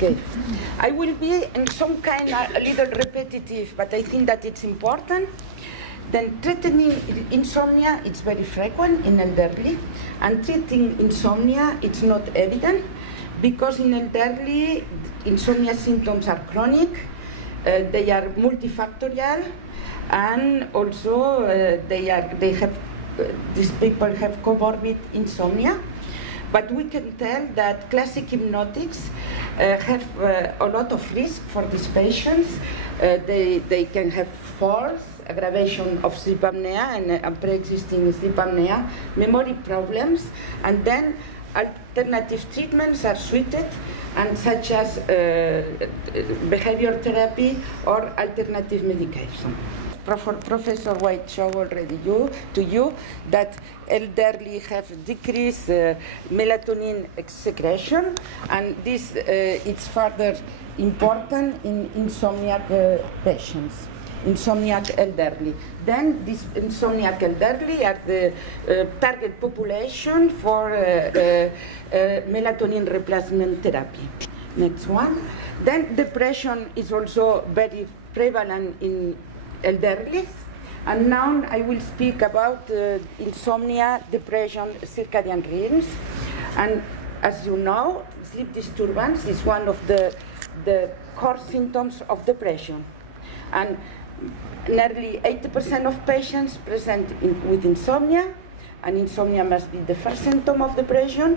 Okay. I will be in some kind a little repetitive, but I think that it's important. Then treating insomnia, it's very frequent in elderly, and treating insomnia, it's not evident, because in elderly, insomnia symptoms are chronic, they are multifactorial, and also these people have comorbid insomnia. But we can tell that classic hypnotics have a lot of risk for these patients. They can have falls, aggravation of sleep apnea and pre-existing sleep apnea, memory problems, and then alternative treatments are suited, and such as behavior therapy or alternative medication. Professor White showed already to you that elderly have decreased melatonin secretion, and this is further important in insomniac patients, insomniac elderly. Then these insomniac elderly are the target population for melatonin replacement therapy. Next one. Then depression is also very prevalent in elderly, and now I will speak about insomnia, depression, circadian rhythms. And as you know, sleep disturbance is one of the core symptoms of depression, and nearly 80% of patients present with insomnia, and insomnia must be the first symptom of depression.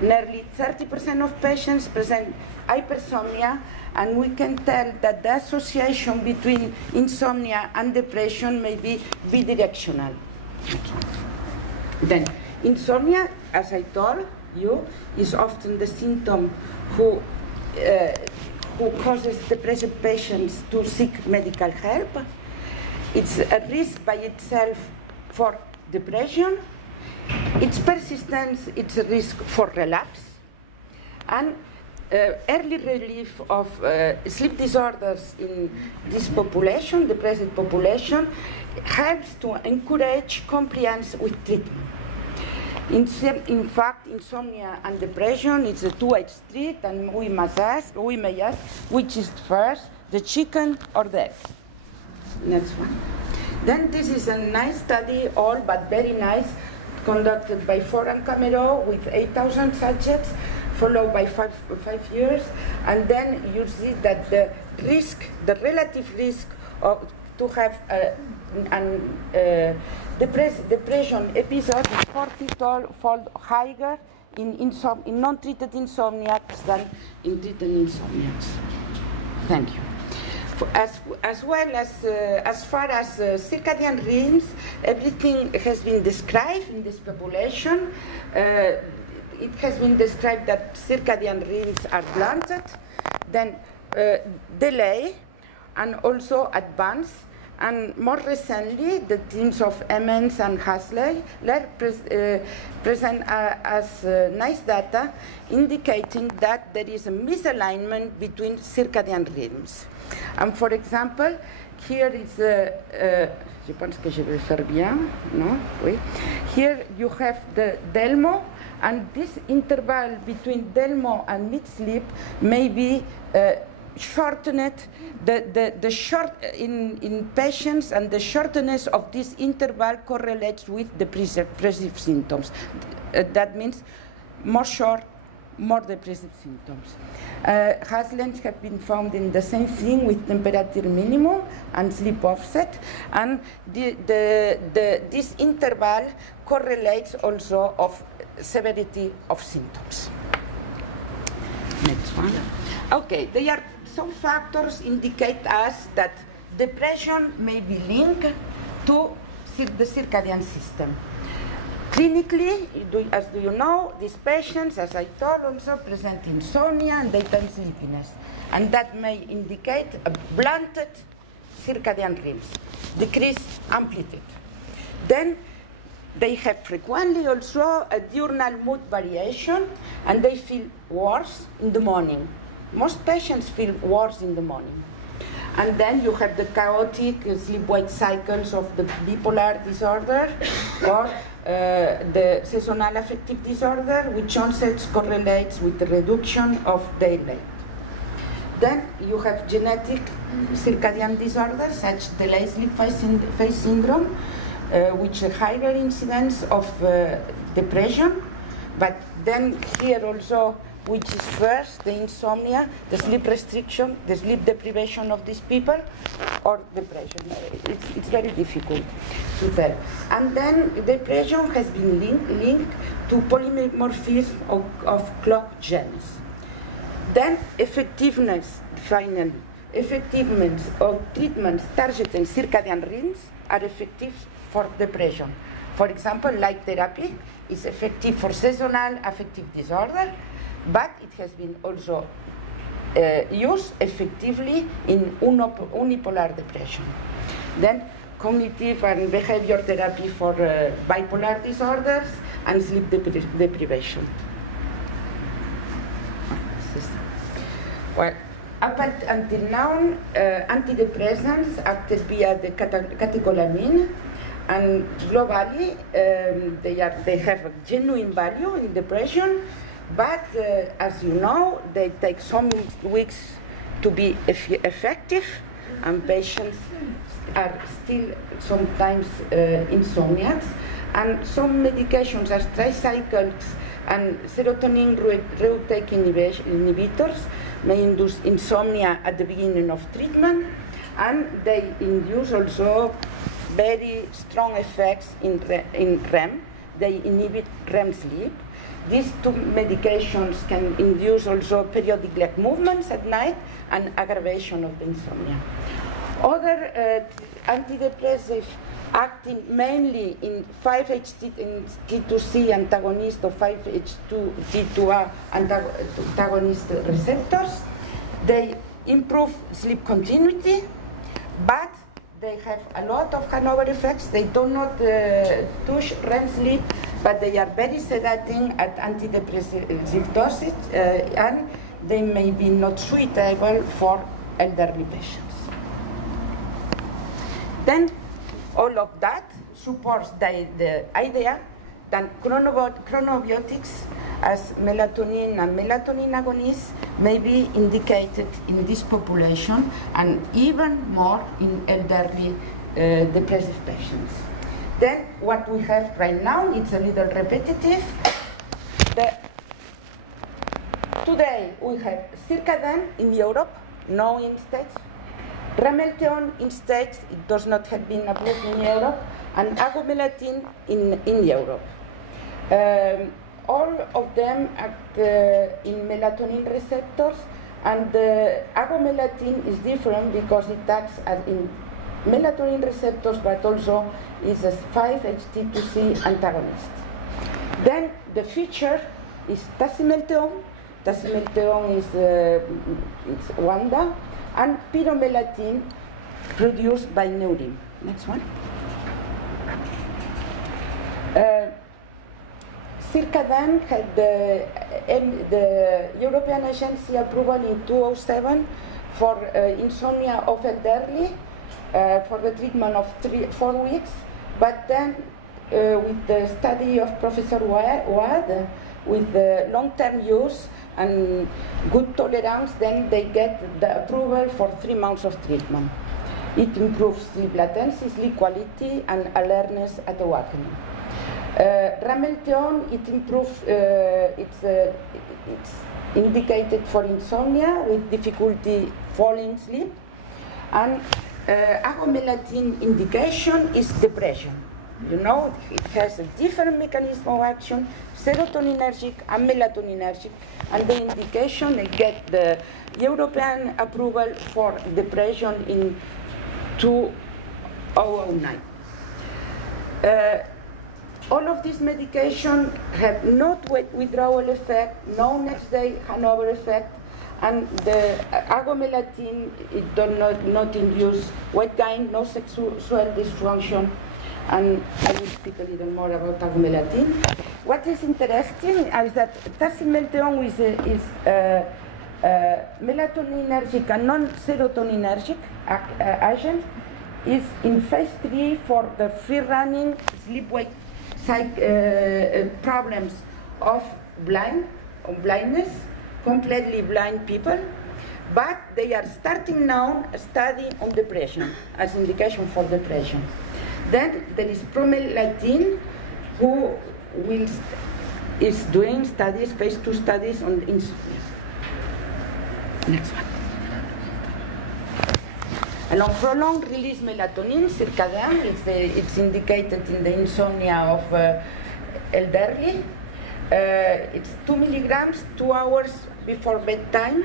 Nearly 30% of patients present hypersomnia, and we can tell that the association between insomnia and depression may be bidirectional. Then, insomnia, as I told you, is often the symptom who causes depressive patients to seek medical help. It's a risk by itself for depression. Its persistence, it's a risk for relapse, and early relief of sleep disorders in this population, depressive population, helps to encourage compliance with treatment. In fact, insomnia and depression is a two-edged street, and we may ask, which is first, the chicken or the egg? Next one. Then this is a nice study, all but very nice, conducted by Foran Camero with 8,000 subjects, followed by five years, and then you see that the risk, the relative risk to have depression episode is 40-fold higher in non-treated insomniacs than in treated insomniacs. Thank you. As well as far as circadian rhythms, everything has been described in this population. It has been described that circadian rhythms are blunted, then delay, and also advanced. And more recently, the teams of Emmons and Hassler present as nice data indicating that there is a misalignment between circadian rhythms. And for example, here is je pense que je vais faire bien, no? Oui. Here you have the Delmo, and this interval between Delmo and mid-sleep may be shortened. The short in patients, and the shortness of this interval correlates with depressive symptoms. That means more short, more depressive symptoms. Haslens have been found in the same thing with temperature minimum and sleep offset, and this interval correlates also of severity of symptoms. Next one. Okay, there are some factors indicate us that depression may be linked to the circadian system. Clinically, as you know, these patients, as I told, also present insomnia and daytime sleepiness, and that may indicate a blunted circadian rhythms, decreased amplitude. Then they have frequently also a diurnal mood variation, and they feel worse in the morning. Most patients feel worse in the morning. And then you have the chaotic sleep-wake cycles of the bipolar disorder or the seasonal affective disorder, which onset correlates with the reduction of daylight. Then you have genetic circadian disorders such delayed sleep phase syndrome, which a higher incidence of depression. But then here also, which is first, the insomnia, the sleep restriction, the sleep deprivation of these people, or depression. It's very difficult to tell. And then depression has been linked to polymorphism of clock genes. Then effectiveness, finally, effectiveness of treatments targeting circadian rhythms are effective for depression. For example, light therapy is effective for seasonal affective disorder, but it has been also used effectively in unipolar depression. Then cognitive and behavior therapy for bipolar disorders and sleep deprivation. Well, up until now, antidepressants acted via the catecholamine, and globally they have a genuine value in depression, but as you know, they take some weeks to be effective, and patients are still sometimes insomniacs, and some medications as tricycles and serotonin reuptake inhibitors may induce insomnia at the beginning of treatment, and they induce also very strong effects in REM. They inhibit REM sleep. These two medications can induce also periodic leg movements at night and aggravation of the insomnia. Other antidepressive acting mainly in 5-HT2C antagonist or 5-H2T2A antagonist receptors. They improve sleep continuity, but they have a lot of hangover effects. They do not touch REM sleep, but they are very sedating at antidepressive dosage, and they may be not suitable for elderly patients. Then all of that supports the idea that chronobiotics as melatonin and melatonin agonists may be indicated in this population, and even more in elderly depressive patients. Then what we have right now, it's a little repetitive. Today we have Circaden in Europe, no in States. Ramelteon in States, it does not have been approved in Europe, and agomelatine in Europe. All of them act in melatonin receptors, and agomelatine is different because it acts in melatonin receptors, but also is a 5-HT2C antagonist. Then the feature is tasimelteon. Tasimelteon is it's Wanda, and pyromelatine produced by Neurim. Next one. Circaden had the European Agency approval in 2007 for insomnia of elderly for the treatment of 4 weeks, but then with the study of Professor Wad, with the long-term use and good tolerance, then they get the approval for 3 months of treatment. It improves sleep latency, sleep quality, and alertness at awakening. Ramelteon, it improves, it's indicated for insomnia with difficulty falling asleep, and agomelatine indication is depression. You know, it has a different mechanism of action, serotoninergic and melatoninergic, and the indication, they get the European approval for depression in 2009. All of these medications have no withdrawal effect, no next day hangover effect, and the agomelatine, it does not induce weight gain, no sexual dysfunction, and I will speak a little more about agomelatine. What is interesting is that tasimelteon is melatoninergic and non-serotoninergic agent, is in phase 3 for the free-running sleep-wake problems of blindness, completely blind people, but they are starting now a study on depression as indication for depression. Then there is Promelatin, who is doing studies, phase 2 studies on insomnia. Next one. Along prolonged release melatonin, circadian, it's indicated in the insomnia of elderly. It's 2 milligrams, 2 hours before bedtime.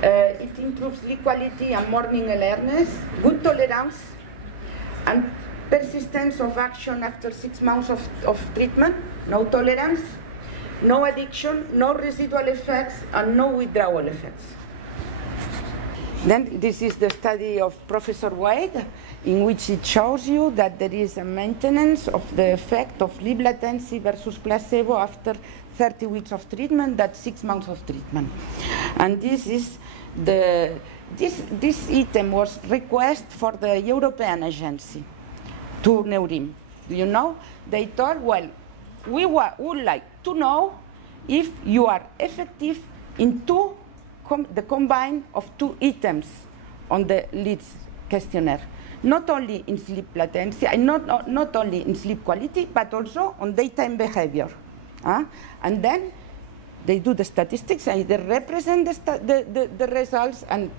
It improves sleep quality and morning alertness, good tolerance, and persistence of action after 6 months of treatment, no tolerance, no addiction, no residual effects, and no withdrawal effects. Then this is the study of Professor Wade, in which it shows you that there is a maintenance of the effect of sleep latency versus placebo after 30 weeks of treatment, that's 6 months of treatment. And this is this item was request for the European agency to Neurim. Do you know? They thought, well, we would like to know if you are effective in the combine of 2 items on the LEADS questionnaire. Not only in sleep latency, not only in sleep quality, but also on daytime behavior. And then they do the statistics and they represent the results, and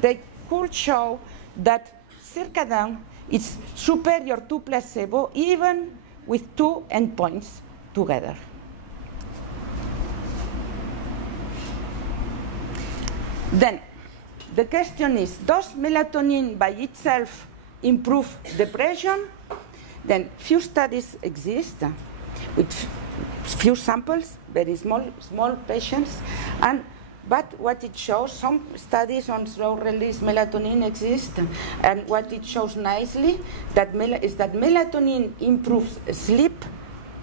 they could show that circadian is superior to placebo even with 2 endpoints together. Then the question is, does melatonin by itself improve depression? Then few studies exist with few samples, very small patients, but what it shows, some studies on slow release melatonin exist, and what it shows nicely is that melatonin improves sleep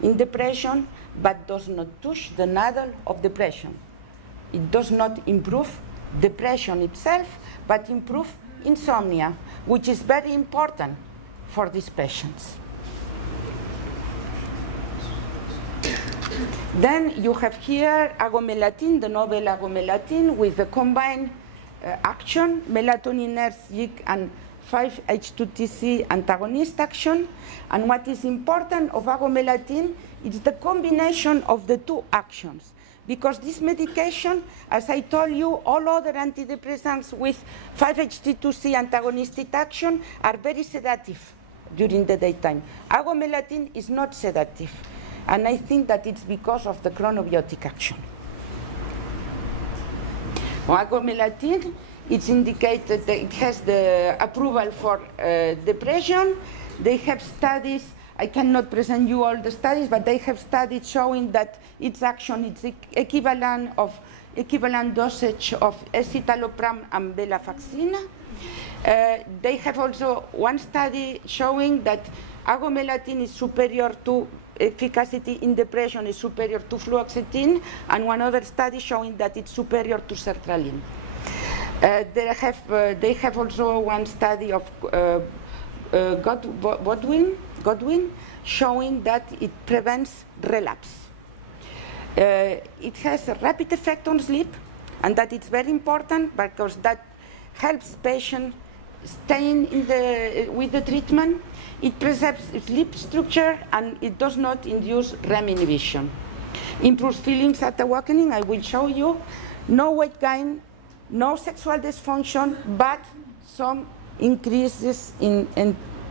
in depression, but does not touch the needle of depression. It does not improve depression itself, but improve insomnia, which is very important for these patients. Then you have here agomelatine, the novel agomelatine, with the combined action, melatoninergic and 5-HT2C antagonist action. And what is important of agomelatine is the combination of the 2 actions. Because this medication, as I told you, all other antidepressants with 5-HT2C antagonistic action are very sedative during the daytime. Agomelatine is not sedative, and I think that it's because of the chronobiotic action. Agomelatine, it's indicated that it has the approval for depression. They have studies. I cannot present you all the studies, but they have studies showing that its action is equivalent dosage of escitalopram and venlafaxine. They have also one study showing that agomelatine is superior to efficacy in depression, is superior to fluoxetine, and one other study showing that it's superior to sertraline. They have also one study of Godwin, showing that it prevents relapse. It has a rapid effect on sleep, and that it's very important because that helps patients staying with the treatment. It preserves sleep structure, and it does not induce REM inhibition. Improves feelings at awakening, I will show you. No weight gain, no sexual dysfunction, but some increases in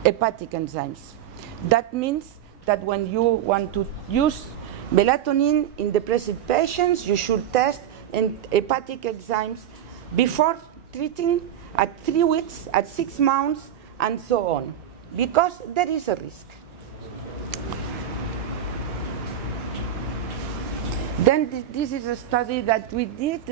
hepatic enzymes. That means that when you want to use melatonin in depressive patients, you should test hepatic enzymes before treating, at 3 weeks, at 6 months, and so on, because there is a risk. Then this is a study that we did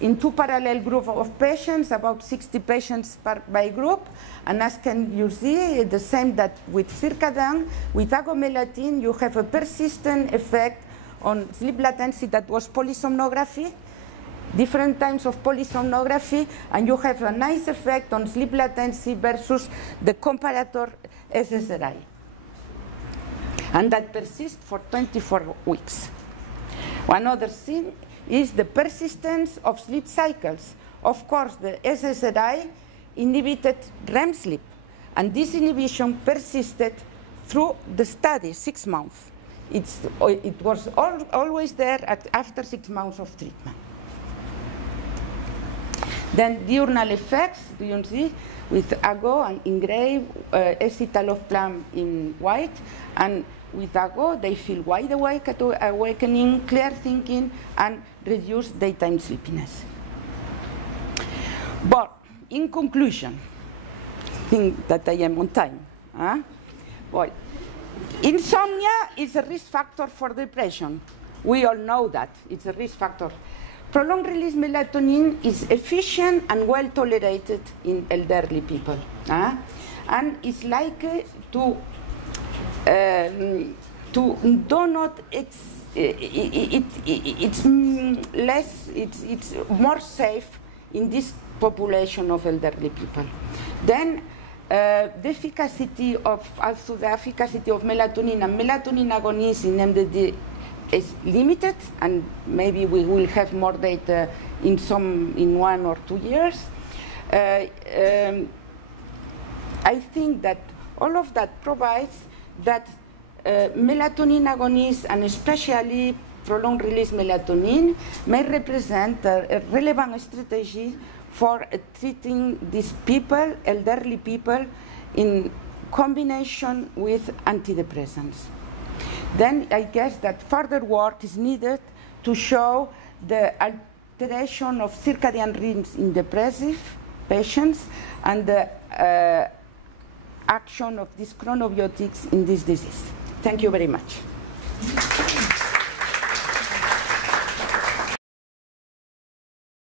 in 2 parallel groups of patients, about 60 patients by group. And as can you see, the same that with circadian, with agomelatine, you have a persistent effect on sleep latency that was polysomnography, different types of polysomnography, and you have a nice effect on sleep latency versus the comparator SSRI. And that persists for 24 weeks. One other thing is the persistence of sleep cycles. Of course, the SSRI inhibited REM sleep, and this inhibition persisted through the study, 6 months. It was always there after 6 months of treatment. Then diurnal effects, do you see, with AGO and in gray, escitalopram in white, and with AGO they feel wide awake at awakening, clear thinking, and reduced daytime sleepiness. But in conclusion, I think that I am on time. Well, insomnia is a risk factor for depression. We all know that it's a risk factor. Prolonged release melatonin is efficient and well tolerated in elderly people, and it's likely to do not. It's more safe in this population of elderly people. Then the efficacy of melatonin and melatonin agonists in MDD is limited, and maybe we will have more data in 1 or 2 years. I think that all of that provides that melatonin agonists, and especially prolonged release melatonin, may represent a relevant strategy for treating these people, elderly people, in combination with antidepressants. Then I guess that further work is needed to show the alteration of circadian rhythms in depressive patients and the action of these chronobiotics in this disease. Thank you very much.